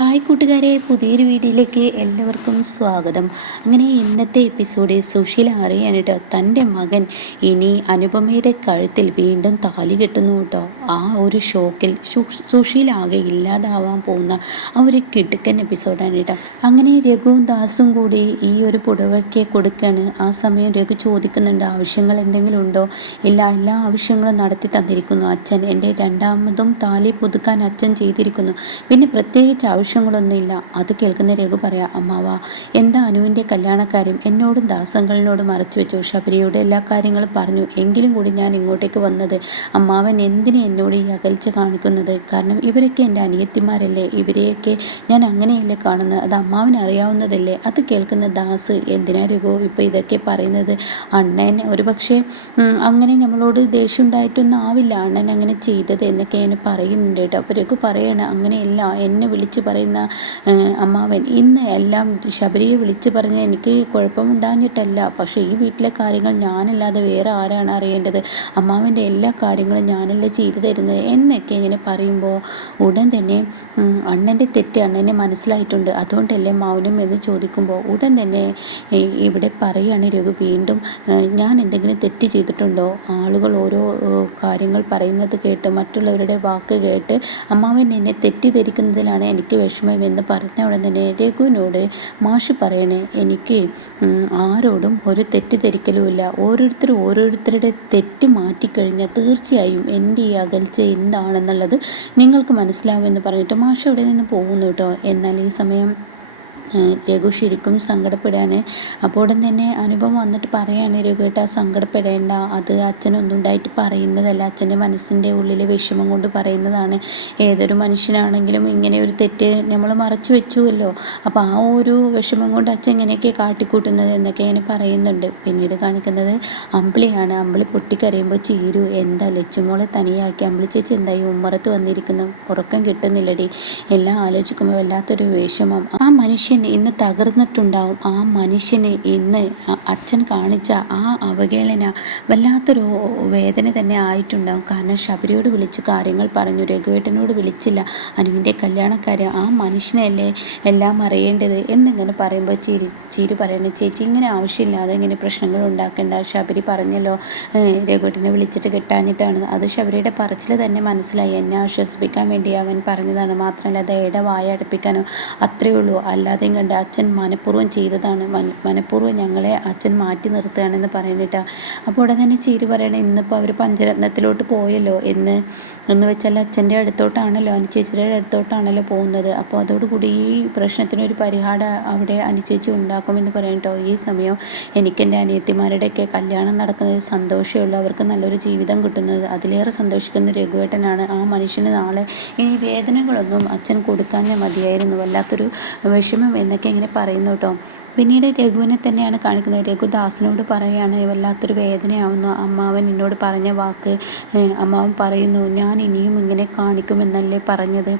Hi കൂട്ടുകാരെ, പുതിയൊരു വീഡിയോയിലേക്ക് എല്ലാവർക്കും സ്വാഗതം. അങ്ങനെ ഇന്നത്തെ എപ്പിസോഡ് സുശീല അറിയാണ് കേട്ടോ, തൻ്റെ മകൻ ഇനി അനുപമയുടെ കഴുത്തിൽ വീണ്ടും താലി കെട്ടുന്നു കേട്ടോ. ആ ഒരു ഷോക്കിൽ സുശീല ആകെ ഇല്ലാതാവാൻ പോകുന്ന ആ ഒരു കിടുക്കൻ എപ്പിസോഡാണ് കേട്ടോ. അങ്ങനെ രഘുവും ദാസും കൂടി ഈ ഒരു പുടവയ്ക്ക് കൊടുക്കുകയാണ്. ആ സമയം രഘു ചോദിക്കുന്നുണ്ട്, ആവശ്യങ്ങൾ എന്തെങ്കിലും ഉണ്ടോ? ഇല്ല, എല്ലാ ആവശ്യങ്ങളും നടത്തി തന്നിരിക്കുന്നു അച്ഛൻ. എൻ്റെ രണ്ടാമതും താലി പുതുക്കാൻ അച്ഛൻ ചെയ്തിരിക്കുന്നു. പിന്നെ പ്രത്യേകിച്ച് ആവശ്യങ്ങളൊന്നുമില്ല. അത് കേൾക്കുന്ന രഘു പറയാം, അമ്മാവ എന്താ അനുവിൻ്റെ കല്യാണക്കാര്യം എന്നോടും ദാസങ്ങളിനോടും മറച്ചു വെച്ചു. ശബരിയോട് എല്ലാ കാര്യങ്ങളും പറഞ്ഞു. എങ്കിലും കൂടി ഞാൻ ഇങ്ങോട്ടേക്ക് വന്നത്. അമ്മാവൻ എന്തിന് എന്നോട് ഈ അകൽച്ച കാണിക്കുന്നത്? കാരണം ഇവരൊക്കെ എൻ്റെ അനിയത്തിമാരല്ലേ, ഇവരെയൊക്കെ ഞാൻ അങ്ങനെയല്ലേ കാണുന്നത്, അത് അമ്മാവൻ അറിയാവുന്നതല്ലേ. അത് കേൾക്കുന്ന ദാസ്, എന്തിനാ രഘു ഇപ്പോൾ ഇതൊക്കെ പറയുന്നത്? അണ്ണൻ ഒരു പക്ഷേ അങ്ങനെ നമ്മളോട് ദേഷ്യം ഉണ്ടായിട്ടൊന്നും ആവില്ല അണ്ണൻ അങ്ങനെ ചെയ്തത് എന്നൊക്കെ ഞാൻ പറയുന്നുണ്ട് കേട്ടോ. അപ്പോൾ രഘു പറയണം, അങ്ങനെയല്ല എന്നെ വിളിച്ച് പറയുന്ന അമ്മാവൻ ഇന്ന് എല്ലാം ശബരിയെ വിളിച്ച് പറഞ്ഞ എനിക്ക് കുഴപ്പമുണ്ടാഞ്ഞിട്ടല്ല. പക്ഷേ ഈ വീട്ടിലെ കാര്യങ്ങൾ ഞാനല്ലാതെ വേറെ ആരാണ് അറിയേണ്ടത്? അമ്മാവൻ്റെ എല്ലാ കാര്യങ്ങളും ഞാനല്ലേ ചെയ്തു തരുന്നത് എന്നൊക്കെ ഇങ്ങനെ പറയുമ്പോൾ ഉടൻ തന്നെ അണ്ണൻ്റെ തെറ്റ് അണ്ണനെ മനസ്സിലായിട്ടുണ്ട്, അതുകൊണ്ടല്ലേ മൗനം എന്ന് ചോദിക്കുമ്പോൾ ഉടൻ തന്നെ ഇവിടെ പറയുകയാണ് രഘു വീണ്ടും, ഞാൻ എന്തെങ്കിലും തെറ്റ് ചെയ്തിട്ടുണ്ടോ? ആളുകൾ ഓരോ കാര്യങ്ങൾ പറയുന്നത് കേട്ട് മറ്റുള്ളവരുടെ വാക്ക് കേട്ട് അമ്മാവൻ എന്നെ തെറ്റിദ്ധരിക്കുന്നതിലാണ് എനിക്ക് വിഷമമെന്ന് പറഞ്ഞ ഉടൻ തന്നെ രഘുവിനോട് മാഷി പറയണേ, എനിക്ക് ആരോടും ഒരു തെറ്റിദ്ധരിക്കലുമില്ല. ഓരോരുത്തരുടെ തെറ്റ് മാറ്റിക്കഴിഞ്ഞാൽ തീർച്ചയായും എൻ്റെ ഈ അകൽച്ച എന്താണെന്നുള്ളത് നിങ്ങൾക്ക് മനസ്സിലാവുമെന്ന് പറഞ്ഞിട്ട് മാഷ് അവിടെ നിന്ന് പോകുന്നു കേട്ടോ. എന്നാൽ ഈ സമയം രഘു ശരിക്കും സങ്കടപ്പെടുകയാണ്. അപ്പോൾ ഉടൻ തന്നെ അനുപമ വന്നിട്ട് പറയാണ്, രഘുവേട്ടാ സങ്കടപ്പെടേണ്ട, അത് അച്ഛനൊന്നും ഉണ്ടായിട്ട് പറയുന്നതല്ല, അച്ഛൻ്റെ മനസ്സിൻ്റെ ഉള്ളിലെ വിഷമം കൊണ്ട് പറയുന്നതാണ്. ഏതൊരു മനുഷ്യനാണെങ്കിലും ഇങ്ങനെ ഒരു തെറ്റ് നമ്മൾ മറച്ചു വെച്ചുവല്ലോ, അപ്പോൾ ആ ഒരു വിഷമം കൊണ്ട് അച്ഛൻ ഇങ്ങനെയൊക്കെ കാട്ടിക്കൂട്ടുന്നത് എന്നൊക്കെ ഇങ്ങനെ പറയുന്നുണ്ട്. പിന്നീട് കാണിക്കുന്നത് അമ്പിളിയാണ്. അമ്പിളി പൊട്ടിക്കരയുമ്പോൾ ചീരു, എന്താ ലച്ചുമോളെ തനിയാക്കി? അമ്പിളി ചേച്ചി എന്തായി ഉമ്മറത്ത് വന്നിരിക്കുന്നു? ഉറക്കം കിട്ടുന്നില്ലടി. എല്ലാം ആലോചിക്കുമ്പോൾ വല്ലാത്തൊരു വിഷമം. ആ മനുഷ്യൻ ഇന്ന് തകർന്നിട്ടുണ്ടാവും. ആ മനുഷ്യന് ഇന്ന് അച്ഛൻ കാണിച്ച ആ അവഹേളന വല്ലാത്തൊരു വേദന തന്നെ ആയിട്ടുണ്ടാവും. കാരണം ശബരിയോട് വിളിച്ചു കാര്യങ്ങൾ പറഞ്ഞു, രഘുവേട്ടനോട് വിളിച്ചില്ല. അനുവിൻ്റെ കല്യാണക്കാര്യം ആ മനുഷ്യനല്ലേ എല്ലാം അറിയേണ്ടത് എന്നിങ്ങനെ പറയുമ്പോൾ ചീരു പറയുന്നത്, ചേച്ചി ഇങ്ങനെ ആവശ്യമില്ലാതെ ഇങ്ങനെ പ്രശ്നങ്ങൾ ഉണ്ടാക്കേണ്ട. ശബരി പറഞ്ഞല്ലോ രഘുവേട്ടനെ വിളിച്ചിട്ട് കിട്ടാഞ്ഞിട്ടാണ്. അത് ശബരിയുടെ പറച്ചിൽ തന്നെ മനസ്സിലായി. എന്നെ ആശ്വസിപ്പിക്കാൻ വേണ്ടി അവൻ പറഞ്ഞതാണ്, മാത്രമല്ല ദയയുടെ വായ അടുപ്പിക്കാനോ അത്രയേ ഉള്ളൂ. അല്ലാതെ കണ്ട് അച്ഛൻ മനഃപൂർവ്വം ചെയ്തതാണ്, മനഃപൂർവ്വം ഞങ്ങളെ അച്ഛൻ മാറ്റി നിർത്തുകയാണെന്ന് പറയുന്നിട്ടാ. അപ്പോൾ ഉടൻ തന്നെ ചീരു പറയണേ, ഇന്നിപ്പോൾ അവർ പഞ്ചരത്നത്തിലോട്ട് പോയല്ലോ എന്ന് വെച്ചാൽ അച്ഛൻ്റെ അടുത്തോട്ടാണല്ലോ, അനുചേച്ചിയുടെ അടുത്തോട്ടാണല്ലോ പോകുന്നത്. അപ്പോൾ അതോടുകൂടി ഈ പ്രശ്നത്തിനൊരു പരിഹാരം അവിടെ അനുചേച്ചി ഉണ്ടാക്കുമെന്ന് പറയട്ടോ. ഈ സമയം എനിക്കെൻ്റെ അനിയത്തിമാരുടെയൊക്കെ കല്യാണം നടക്കുന്നത് സന്തോഷമേ ഉള്ളൂ, അവർക്ക് നല്ലൊരു ജീവിതം കിട്ടുന്നത് അതിലേറെ സന്തോഷിക്കുന്ന രഘുവേട്ടനാണ്. ആ മനുഷ്യന് നാളെ ഇനി വേദനകളൊന്നും അച്ഛൻ കൊടുക്കാൻ മതിയായിരുന്നു, വല്ലാത്തൊരു വിഷമം എന്നൊക്കെ ഇങ്ങനെ പറയുന്നു കേട്ടോ. പിന്നീട് രഘുവിനെ തന്നെയാണ് കാണിക്കുന്നത്. രഘു ദാസിനോട് പറയുകയാണ്, വല്ലാത്തൊരു വേദനയാവുന്നു അമ്മാവൻ എന്നോട് പറഞ്ഞ വാക്ക്. അമ്മാവൻ പറയുന്നു, ഞാൻ ഇനിയും ഇങ്ങനെ കാണിക്കുമെന്നല്ലേ പറഞ്ഞത്,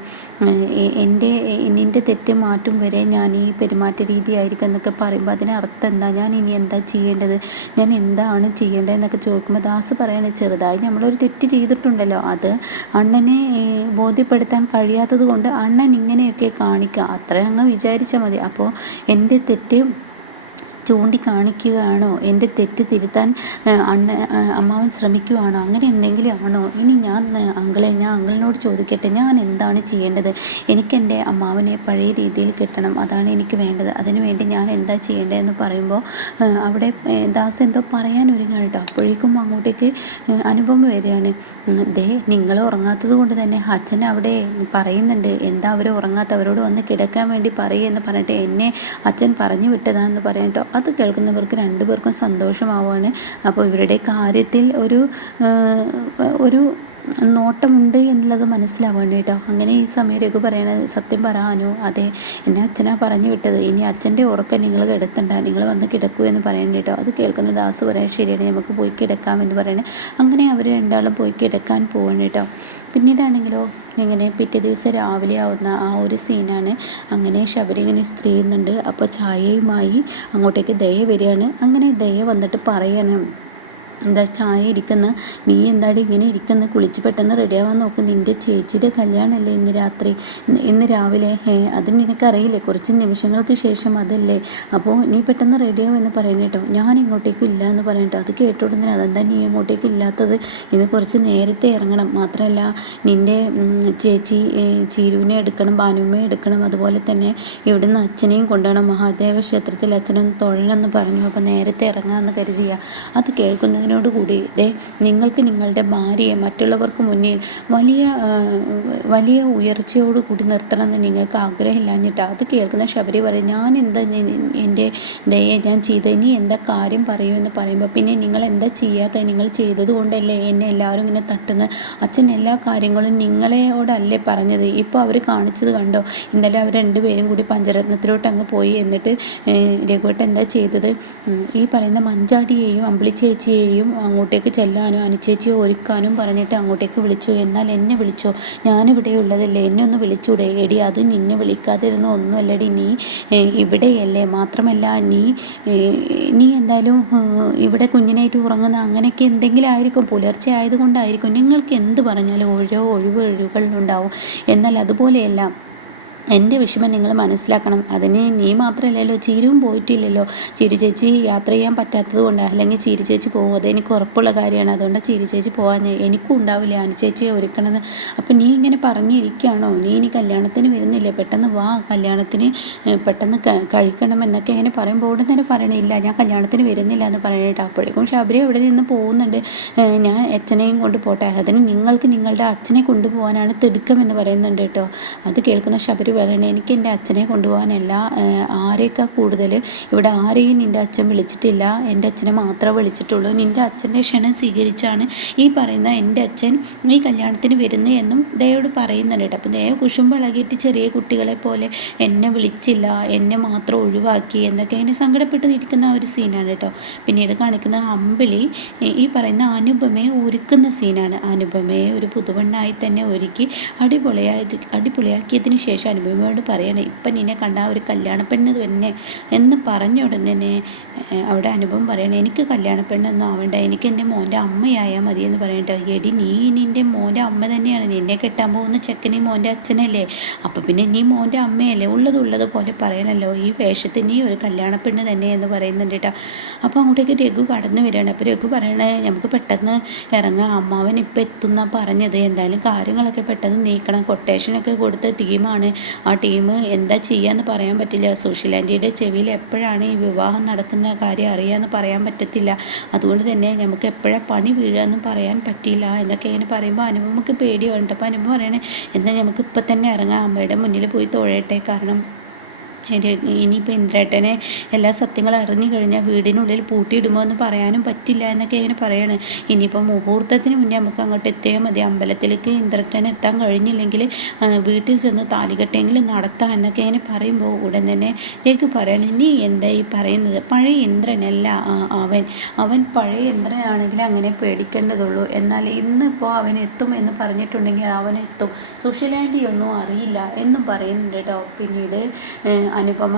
നിൻ്റെ തെറ്റ് മാറ്റും വരെ ഞാൻ ഈ പെരുമാറ്റ രീതി ആയിരിക്കും എന്നൊക്കെ പറയുമ്പോൾ അതിനർത്ഥം എന്താ? ഞാൻ ഇനി എന്താ ചെയ്യേണ്ടത്? ഞാൻ എന്താണ് ചെയ്യേണ്ടതെന്നൊക്കെ ചോദിക്കുമ്പോൾ ദാസ് പറയണത്, ചെറുതായി നമ്മളൊരു തെറ്റ് ചെയ്തിട്ടുണ്ടല്ലോ, അത് അണ്ണനെ ബോധ്യപ്പെടുത്താൻ കഴിയാത്തത് കൊണ്ട് അണ്ണൻ ഇങ്ങനെയൊക്കെ കാണിക്കുക, അത്ര അങ്ങ് വിചാരിച്ചാൽ മതി. അപ്പോൾ എൻ്റെ തെറ്റ് ചൂണ്ടിക്കാണിക്കുകയാണോ? എൻ്റെ തെറ്റ് തിരുത്താൻ അമ്മാവൻ ശ്രമിക്കുകയാണോ? അങ്ങനെ എന്തെങ്കിലും ആണോ? ഇനി ഞാൻ അങ്കിളിനോട് ചോദിക്കട്ടെ, ഞാൻ എന്താണ് ചെയ്യേണ്ടത്? എനിക്കെൻ്റെ അമ്മാവനെ പഴയ രീതിയിൽ കിട്ടണം, അതാണ് എനിക്ക് വേണ്ടത്. അതിനുവേണ്ടി ഞാൻ എന്താ ചെയ്യേണ്ടതെന്ന് പറയുമ്പോൾ അവിടെ ദാസ് എന്തോ പറയാൻ ഒരുങ്ങാണ് കേട്ടോ. അപ്പോഴേക്കും അങ്ങോട്ടേക്ക് അനുപമ വരികയാണ്. നിങ്ങൾ ഉറങ്ങാത്തത് കൊണ്ട് തന്നെ അച്ഛൻ അവിടെ പറയുന്നുണ്ട്, എന്താ അവർ ഉറങ്ങാത്ത, അവരോട് വന്ന് കിടക്കാൻ വേണ്ടി പറയുമെന്ന് പറഞ്ഞിട്ട് എന്നെ അച്ഛൻ പറഞ്ഞു വിട്ടതാന്ന് പറയട്ടോ. അത് കേൾക്കുന്നവർക്ക് രണ്ടുപേർക്കും സന്തോഷമാവുകയാണ്. അപ്പോൾ ഇവരുടെ കാര്യത്തിൽ ഒരു നോട്ടമുണ്ട് എന്നുള്ളത് മനസ്സിലാവുകയാണ് കേട്ടോ. അങ്ങനെ ഈ സമയം രഘു പറയണത്, സത്യം പറയാനോ, അതെ എന്നെ അച്ഛനാ പറഞ്ഞു വിട്ടത്, ഇനി അച്ഛൻ്റെ ഉറക്കം നിങ്ങൾ കിടത്തണ്ട, നിങ്ങൾ വന്ന് കിടക്കൂ എന്ന് പറയണം കേട്ടോ. അത് കേൾക്കുന്ന ദാസ് പറയാൻ, ശരിയാണ് നമുക്ക് പോയി കിടക്കാമെന്ന് പറയണേ. അങ്ങനെ അവർ രണ്ടാളും പോയി കിടക്കാൻ പോവാണ് കേട്ടോ. പിന്നീടാണെങ്കിലോ ഇങ്ങനെ പിറ്റേ ദിവസം രാവിലെ ആവുന്ന ആ ഒരു സീനാണ്. അങ്ങനെ ശബരി ഇങ്ങനെ സ്ത്രീയുന്നുണ്ട്. അപ്പോൾ ചായയുമായി അങ്ങോട്ടേക്ക് ദയ വരികയാണ്. അങ്ങനെ ദയ വന്നിട്ട് പറയണം, എന്താ ചായ ഇരിക്കുന്ന, നീ എന്താടി ഇങ്ങനെ ഇരിക്കുന്ന, കുളിച്ച് പെട്ടെന്ന് റെഡിയാവാൻ നോക്ക്, നിൻ്റെ ചേച്ചിയുടെ കല്യാണമല്ലേ ഇന്ന് രാത്രി, ഇന്ന് രാവിലെ. അത് നിനക്കറിയില്ലേ, കുറച്ച് നിമിഷങ്ങൾക്ക് ശേഷം അതല്ലേ, അപ്പോൾ നീ പെട്ടെന്ന് റെഡിയാവും എന്ന് പറയണം കേട്ടോ. ഞാൻ ഇങ്ങോട്ടേക്കും ഇല്ല എന്ന് പറയണം കേട്ടോ. അത് കേട്ടോടുന്നേ, അതെന്താ നീ ഇങ്ങോട്ടേക്ക് ഇല്ലാത്തത്, ഇന്ന് കുറച്ച് നേരത്തെ ഇറങ്ങണം, മാത്രമല്ല നിൻ്റെ ചേച്ചി ചീരുവിനെ എടുക്കണം, ഭാനുമ്മയെ എടുക്കണം, അതുപോലെ തന്നെ ഇവിടുന്ന് അച്ഛനെയും കൊണ്ടുപോകണം, മഹാദേവ ക്ഷേത്രത്തിൽ അച്ഛനൊന്ന് തൊഴണമെന്ന് പറഞ്ഞു, അപ്പോൾ നേരത്തെ ഇറങ്ങാമെന്ന് കരുതിയ. അത് കേൾക്കുന്നതിനോടുകൂടി നിങ്ങൾക്ക് നിങ്ങളുടെ ഭാര്യയെ മറ്റുള്ളവർക്ക് മുന്നിൽ വലിയ വലിയ ഉയർച്ചയോടുകൂടി നിർത്തണമെന്ന് നിങ്ങൾക്ക് ആഗ്രഹമില്ലാഞ്ഞിട്ട്. അത് കേൾക്കുന്ന ശബരി പറയും, ഞാൻ എന്താ എൻ്റെ ദയെ ഞാൻ ചെയ്ത, ഇനി എന്താ കാര്യം പറയൂ എന്ന് പറയുമ്പോൾ, പിന്നെ നിങ്ങൾ എന്താ ചെയ്യാത്ത, നിങ്ങൾ ചെയ്തത് കൊണ്ടല്ലേ എന്നെ എല്ലാവരും ഇങ്ങനെ തട്ടുന്നത്, അച്ഛൻ എല്ലാ കാര്യങ്ങളും നിങ്ങളെയോടല്ലേ പറഞ്ഞത്, ഇപ്പോൾ അവർ കാണിച്ചത് കണ്ടോ, ഇന്നലെ അവർ രണ്ടുപേരും കൂടി പഞ്ചരത്നത്തിലോട്ട് അങ്ങ് പോയി, എന്നിട്ട് രഘുവേട്ടൻ എന്താ ചെയ്തത്, ഈ പറയുന്ന മഞ്ചാടിയെയും അമ്പിളി ചേച്ചിയെയും അങ്ങോട്ടേക്ക് ചെല്ലാനും അനുചേച്ചിയെ ഒരുക്കാനും പറഞ്ഞിട്ട് അങ്ങോട്ടേക്ക് വിളിച്ചു, എന്നാൽ എന്നെ വിളിച്ചോ, ഞാനിവിടെ ഉള്ളതല്ലേ, എന്നെ ഒന്ന് വിളിച്ചൂടെ, എടി അത് നിന്നെ വിളിക്കാതിരുന്ന ഒന്നുമല്ലടി, നീ ഇവിടെയല്ലേ, മാത്രമല്ല നീ എന്തായാലും ഇവിടെ കുഞ്ഞിനായിട്ട് ഉറങ്ങുന്ന അങ്ങനെയൊക്കെ എന്തെങ്കിലും ആയിരിക്കും, പുലർച്ചെ ആയതുകൊണ്ടായിരിക്കും, നിങ്ങൾക്ക് എന്ത് പറഞ്ഞാലും ഓരോ ഒഴിവുകളുണ്ടാവും, എന്നാൽ അതുപോലെയല്ല എൻ്റെ വിഷമം നിങ്ങൾ മനസ്സിലാക്കണം. അതിന് നീ മാത്രമല്ലല്ലോ, ചീരുവും പോയിട്ടില്ലല്ലോ, ചീരു ചേച്ചി യാത്ര ചെയ്യാൻ പറ്റാത്തത് കൊണ്ടാണ്, അല്ലെങ്കിൽ ചീരു ചേച്ചി പോകും, അതെനിക്ക് ഉറപ്പുള്ള കാര്യമാണ്, അതുകൊണ്ടാണ് ചീരു ചേച്ചി പോകാൻ, എനിക്കും ഉണ്ടാവില്ല അനുചേച്ചിയെ ഒരുക്കണമെന്ന്. അപ്പം നീ ഇങ്ങനെ പറഞ്ഞിരിക്കുകയാണോ, നീ ഇനി കല്യാണത്തിന് വരുന്നില്ലേ, പെട്ടെന്ന് വാ, കല്യാണത്തിന് പെട്ടെന്ന് കഴിക്കണം എന്നൊക്കെ ഇങ്ങനെ പറയുമ്പോൾ ഉടൻ തന്നെ പറയണില്ല, ഞാൻ കല്യാണത്തിന് വരുന്നില്ല എന്ന് പറയണേട്ടോ. അപ്പോഴേക്കും ശബരി ഇവിടെ നിന്ന് പോകുന്നുണ്ട്, ഞാൻ അച്ഛനെയും കൊണ്ട് പോട്ടെ, അതിന് നിങ്ങൾക്ക് നിങ്ങളുടെ അച്ഛനെ കൊണ്ടുപോകാനാണ് തിടുക്കം എന്ന് പറയുന്നുണ്ട് കേട്ടോ. അത് കേൾക്കുന്ന ശബരി പറയണേ, എനിക്ക് എൻ്റെ അച്ഛനെ കൊണ്ടുപോകാനല്ല, ആരെയൊക്കെ കൂടുതൽ ഇവിടെ ആരെയും നിൻ്റെ അച്ഛൻ വിളിച്ചിട്ടില്ല, എൻ്റെ അച്ഛനെ മാത്രമേ വിളിച്ചിട്ടുള്ളൂ, നിൻ്റെ അച്ഛൻ്റെ ക്ഷണം സ്വീകരിച്ചാണ് ഈ പറയുന്ന എൻ്റെ അച്ഛൻ ഈ കല്യാണത്തിന് വരുന്നത് എന്നും ദയോട് പറയുന്നുണ്ട് കേട്ടോ. അപ്പോൾ ദയ കുശുമ്പ് ഇളകിയിട്ട് ചെറിയ കുട്ടികളെ പോലെ എന്നെ വിളിച്ചില്ല, എന്നെ മാത്രം ഒഴിവാക്കി എന്നൊക്കെ ഇങ്ങനെ സങ്കടപ്പെട്ട് ഇരിക്കുന്ന ഒരു സീനാണ് കേട്ടോ. പിന്നീട് കാണിക്കുന്ന അമ്പിളി ഈ പറയുന്ന അനുപമയെ ഒരുക്കുന്ന സീനാണ്. അനുപമയെ ഒരു പുതുവണ്ണായി തന്നെ ഒരുക്കി അടിപൊളിയാക്കിയതിന് ശേഷം അനുപമയോട് പറയണേ, ഇപ്പം നിന്നെ കണ്ട ഒരു കല്യാണപ്പെണ്ണ് തന്നെ എന്ന് പറഞ്ഞ ഉടൻ തന്നെ അവിടെ അനുപമ പറയണേ, എനിക്ക് കല്യാണപ്പെണ്ണൊന്നും ആവണ്ട, എനിക്ക് എൻ്റെ മോൻ്റെ അമ്മയായാൽ മതി എന്ന് പറയട്ടോ. എടി നീ നിൻ്റെ മോൻ്റെ അമ്മ തന്നെയാണ്, നിന്നെ കെട്ടാൻ പോകുന്ന ചെക്കന് മോൻ്റെ അച്ഛനല്ലേ, അപ്പം പിന്നെ നീ മോൻ്റെ അമ്മയല്ലേ, ഉള്ളത് പോലെ പറയണല്ലോ, ഈ വേഷത്തിന് നീ ഒരു കല്യാണപ്പെണ്ണ് തന്നെ എന്ന് പറയുന്നുണ്ട് കേട്ടോ. അപ്പോൾ അങ്ങോട്ടേക്ക് രഘു കടന്നു വരികയാണ്. അപ്പോൾ രഘു പറയണേ, നമുക്ക് പെട്ടെന്ന് ഇറങ്ങാം, അമ്മാവൻ ഇപ്പം എത്തുന്ന പറഞ്ഞത്, എന്തായാലും കാര്യങ്ങളൊക്കെ പെട്ടെന്ന് നീക്കണം, കൊട്ടേഷനൊക്കെ കൊടുത്ത ടീമാണ്, ആ ടീം എന്താ ചെയ്യാന്ന് പറയാൻ പറ്റില്ല, സുശീല ആൻറ്റിയുടെ ചെവിയിൽ എപ്പോഴാണ് ഈ വിവാഹം നടക്കുന്ന കാര്യം അറിയാമെന്ന് പറയാൻ പറ്റത്തില്ല, അതുകൊണ്ട് തന്നെ നമുക്ക് എപ്പോഴാണ് പണി വീഴുകയെന്നും പറയാൻ പറ്റില്ല എന്നൊക്കെ ഇങ്ങനെ പറയുമ്പോൾ അനുപമക്ക് പേടിയുണ്ട്. അപ്പോൾ അനുപമ പറയണേ, എന്നാൽ നമുക്ക് ഇപ്പം തന്നെ ഇറങ്ങാം, അമ്മയുടെ മുന്നിൽ പോയി തൊഴട്ടെ, കാരണം ഇനിയിപ്പോൾ ഇന്ദ്രേട്ടനെ എല്ലാ സത്യങ്ങളും അറിഞ്ഞു കഴിഞ്ഞാൽ വീടിനുള്ളിൽ പൂട്ടിയിടുമോ എന്ന് പറയാനും പറ്റില്ല എന്നൊക്കെ ഇങ്ങനെ പറയണേ. ഇനിയിപ്പോൾ മുഹൂർത്തത്തിന് മുന്നേ നമുക്ക് അങ്ങോട്ട് എത്തിയാൽ മതി, അമ്പലത്തിലേക്ക് ഇന്ദ്രേട്ടന് എത്താൻ കഴിഞ്ഞില്ലെങ്കിൽ വീട്ടിൽ ചെന്ന് താലികെട്ടെങ്കിലും നടത്താം എന്നൊക്കെ ഇങ്ങനെ പറയുമ്പോൾ ഉടൻ തന്നെ രഘു പറയണേ, നീ എന്താ ഈ പറയുന്നത്, പഴയ ഇന്ദ്രനല്ല അവൻ പഴയ ഇന്ദ്രനാണെങ്കിൽ അങ്ങനെ പേടിക്കേണ്ടതുള്ളൂ, എന്നാൽ ഇന്നിപ്പോൾ അവൻ എത്തും എന്ന് പറഞ്ഞിട്ടുണ്ടെങ്കിൽ അവൻ എത്തും, സുശീല ആൻറ്റി ഒന്നും അറിയില്ല എന്നും പറയുന്നുണ്ട് കേട്ടോ. പിന്നീട് അനുപമ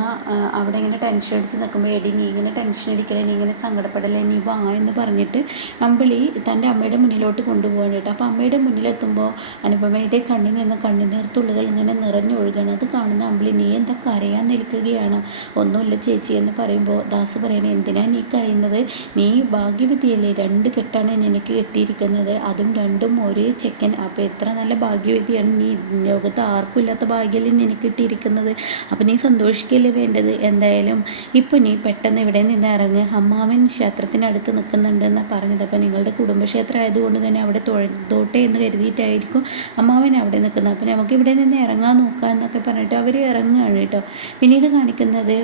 അവിടെ ഇങ്ങനെ ടെൻഷൻ അടിച്ച് നിൽക്കുമ്പോൾ, എടി നീ ഇങ്ങനെ ടെൻഷൻ അടിക്കലേ, നീ ഇങ്ങനെ സങ്കടപ്പെടലേ, നീ വാ എന്ന് പറഞ്ഞിട്ട് അമ്പിളി തൻ്റെ അമ്മയുടെ മുന്നിലോട്ട് കൊണ്ടുപോകാൻ കേട്ടോ. അപ്പോൾ അമ്മയുടെ മുന്നിലെത്തുമ്പോൾ അനുപമയുടെ കണ്ണിൽ നിന്ന് കണ്ണുനീർത്തുള്ളികൾ ഇങ്ങനെ നിറഞ്ഞൊഴുകണം. അത് കാണുന്ന അമ്പിളി, നീ എന്താ കരയാൻ നിൽക്കുകയാണ്, ഒന്നുമില്ല ചേച്ചി എന്ന് പറയുമ്പോൾ ദാസ് പറയണേ, എന്തിനാ നീ കരയുന്നത്, നീ ഭാഗ്യവതിയല്ലേ, 2 കെട്ടാണ് നിനക്ക് കെട്ടിയിരിക്കുന്നത്, അതും രണ്ടും ഒരേ ചെക്കൻ, അപ്പോൾ എത്ര നല്ല ഭാഗ്യവതിയാണ് നീ, ലോകത്ത് ആർക്കും ഇല്ലാത്ത ഭാഗ്യമല്ലേ നിനക്ക് കിട്ടിയിരിക്കുന്നത്, അപ്പം നീ സന്തോഷിക്കല്ലേ വേണ്ടത്, എന്തായാലും ഇപ്പോൾ നീ പെട്ടെന്ന് ഇവിടെ നിന്ന് ഇറങ്ങ്, അമ്മാവൻ ക്ഷേത്രത്തിനടുത്ത് നിൽക്കുന്നുണ്ടെന്നാണ് പറഞ്ഞത്, അപ്പോൾ നിങ്ങളുടെ കുടുംബക്ഷേത്രം ആയതുകൊണ്ട് തന്നെ അവിടെ തൊഴത്തോട്ടെ എന്ന് കരുതിയിട്ടായിരിക്കും അമ്മാവൻ അവിടെ നിൽക്കുന്നത്, അപ്പോൾ നമുക്ക് ഇവിടെ നിന്ന് ഇറങ്ങാൻ നോക്കാം എന്നൊക്കെ പറഞ്ഞിട്ട് അവർ ഇറങ്ങുകയാണ് കേട്ടോ. പിന്നീട് കാണിക്കുന്നത്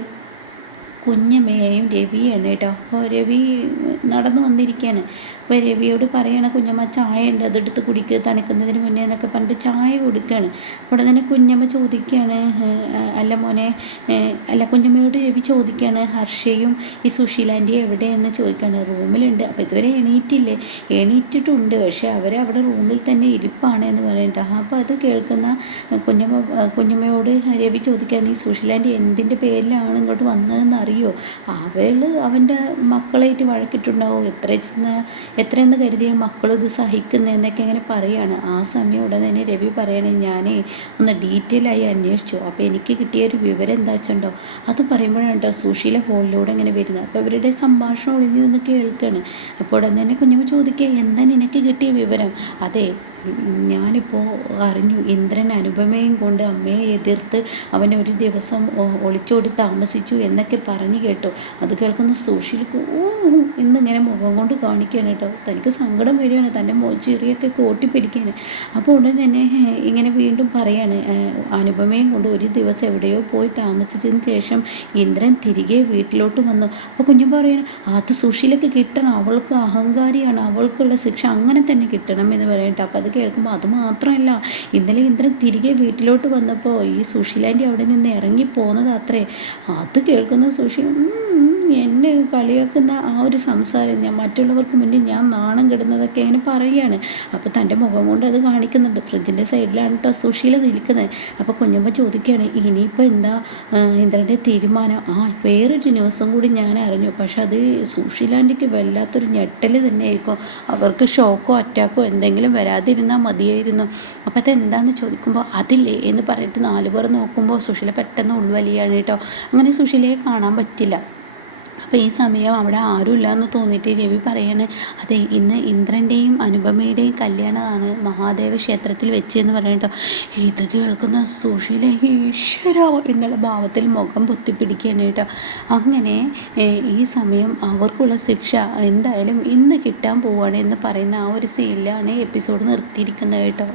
കുഞ്ഞമ്മയെയും രവിയാണ് കേട്ടോ. അപ്പോൾ രവി നടന്നു വന്നിരിക്കുകയാണ്. അപ്പോൾ രവിയോട് പറയണ, കുഞ്ഞമ്മ ചായ ഉണ്ട്, അതെടുത്ത് കുടിക്കുക തണുക്കുന്നതിന് മുന്നേ എന്നൊക്കെ പറഞ്ഞിട്ട് ചായ കൊടുക്കുകയാണ്. ഉടനെ തന്നെ കുഞ്ഞമ്മ ചോദിക്കുകയാണ്, അല്ല മോനെ, അല്ല കുഞ്ഞമ്മയോട് രവി ചോദിക്കുകയാണ്, ഹർഷയും ഈ സുശീല ആൻറ്റിയും എവിടെയെന്ന് ചോദിക്കുകയാണ്. റൂമിലുണ്ട്. അപ്പോൾ ഇതുവരെ എണീറ്റിട്ടുണ്ട്, പക്ഷേ അവരവിടെ റൂമിൽ തന്നെ ഇരിപ്പാണ് എന്ന് പറയണ്ട. അപ്പോൾ അത് കേൾക്കുന്ന കുഞ്ഞമ്മയോട് രവി ചോദിക്കുകയാണ്, ഈ സുശീല ആൻറ്റി എന്തിൻ്റെ പേരിലാണ് ഇങ്ങോട്ട് വന്നതെന്ന് അറിയോ, അവൻ്റെ മക്കളായിട്ട് വഴക്കിട്ടുണ്ടാവും, എത്രയെന്ന് കരുതിയ മക്കളും ഇത് സഹിക്കുന്നതെന്നൊക്കെ അങ്ങനെ പറയുകയാണ്. ആ സമയം ഉടനെ തന്നെ രവി പറയണേ, ഞാനേ ഒന്ന് ഡീറ്റെയിൽ ആയി അന്വേഷിച്ചു. അപ്പോൾ എനിക്ക് കിട്ടിയൊരു വിവരം എന്താ വെച്ചുണ്ടോ, അത് പറയുമ്പോഴാണ് കേട്ടോ സുശീല ഹോളിലൂടെ ഇങ്ങനെ വരുന്നത്. അപ്പോൾ ഇവരുടെ സംഭാഷണം ഒളിഞ്ഞു നിന്ന് കേൾക്കുകയാണ്. അപ്പോൾ ഉടനെ തന്നെ കുഞ്ഞമ്മ ചോദിക്കുക, എന്താ നിനക്ക് കിട്ടിയ വിവരം? അതെ, ഞാനിപ്പോൾ അറിഞ്ഞു, ഇന്ദ്രൻ അനുപമയും കൊണ്ട് അമ്മയെ എതിർത്ത് അവൻ ഒരു ദിവസം ഒളിച്ചോടി താമസിച്ചു എന്നൊക്കെ പറഞ്ഞു കേട്ടു. അത് കേൾക്കുന്ന സുശീലക്ക് എന്നിങ്ങനെ മുഖം കൊണ്ട് കാണിക്കുകയാണ് കേട്ടോ. തനിക്ക് സങ്കടം വരികയാണ്, തൻ്റെ ചിറിയൊക്കെ കോട്ടിപ്പിടിക്കുകയാണ്. അപ്പോൾ ഉടൻ തന്നെ ഇങ്ങനെ വീണ്ടും പറയാണ്, അനുപമയും കൊണ്ട് ഒരു ദിവസം എവിടെയോ പോയി താമസിച്ചതിന് ശേഷം ഇന്ദ്രൻ തിരികെ വീട്ടിലോട്ട് വന്നു. അപ്പോൾ കുഞ്ഞു പറയണം, അത് സുശീലക്ക് കിട്ടണം, അവൾക്ക് അഹങ്കാരിയാണ്, അവൾക്കുള്ള ശിക്ഷ അങ്ങനെ തന്നെ കിട്ടണം എന്ന് പറയട്ടെ. അപ്പോൾ അത് കേൾക്കുമ്പോൾ അത് മാത്രമല്ല, ഇന്നലെ ഇന്ദ്രൻ തിരികെ വീട്ടിലോട്ട് വന്നപ്പോൾ ഈ സുശീലാൻ്റെ അവിടെ നിന്ന് ഇറങ്ങി പോകുന്നത് അത്രേ. അത് കേൾക്കുന്ന സുശീല എന്നെ കളിയാക്കുന്ന ആ ഒരു സംസാരം, ഞാൻ മറ്റുള്ളവർക്ക് മുന്നിൽ ഞാൻ നാണം കെടുന്നതൊക്കെ അങ്ങനെ പറയുകയാണ്. അപ്പോൾ തൻ്റെ മുഖം കൊണ്ട് അത് കാണിക്കുന്നുണ്ട്. ഫ്രിഡ്ജിൻ്റെ സൈഡിലാണ് കേട്ടോ സുശീല നിൽക്കുന്നത്. അപ്പോൾ കുഞ്ഞമ്മ ചോദിക്കുകയാണ്, ഇനിയിപ്പോൾ എന്താ ഇന്ദ്രൻ്റെ തീരുമാനം? വേറൊരു ന്യൂസും കൂടി ഞാൻ അറിഞ്ഞു, പക്ഷെ അത് സുശീലാൻ്റെക്ക് വല്ലാത്തൊരു ഞെട്ടൽ തന്നെയായിരിക്കും. അവർക്ക് ഷോക്കോ അറ്റാക്കോ എന്തെങ്കിലും വരാതിരുന്നാൽ മതിയായിരുന്നു. അപ്പോൾ അതെന്താണെന്ന് ചോദിക്കുമ്പോൾ അതില്ലേ എന്ന് പറഞ്ഞിട്ട് 4 പേർ നോക്കുമ്പോൾ സുശീല പെട്ടെന്ന് ഉൾവലിയാണ് കേട്ടോ. അങ്ങനെ സുശീലയെ കാണാൻ പറ്റില്ല. അപ്പോൾ ഈ സമയം അവിടെ ആരുമില്ല എന്ന് തോന്നിയിട്ട് രവി പറയാണ്, അതെ ഇന്ന് ഇന്ദ്രൻ്റെയും അനുപമയുടെയും കല്യാണമാണ് മഹാദേവ ക്ഷേത്രത്തിൽ വെച്ചെന്ന് പറഞ്ഞിട്ടോ. ഇത് കേൾക്കുന്ന സുശീല ഈശ്വര എന്നുള്ള ഭാവത്തിൽ മുഖം പൊത്തിപ്പിടിക്കുകയാണ് കേട്ടോ. അങ്ങനെ ഈ സമയം അവർക്കുള്ള ശിക്ഷ എന്തായാലും ഇന്ന് കിട്ടാൻ പോവുകയാണ് എന്ന് പറയുന്ന ആ ഒരു സീനിലാണ് എപ്പിസോഡ് നിർത്തിയിരിക്കുന്നത് കേട്ടോ.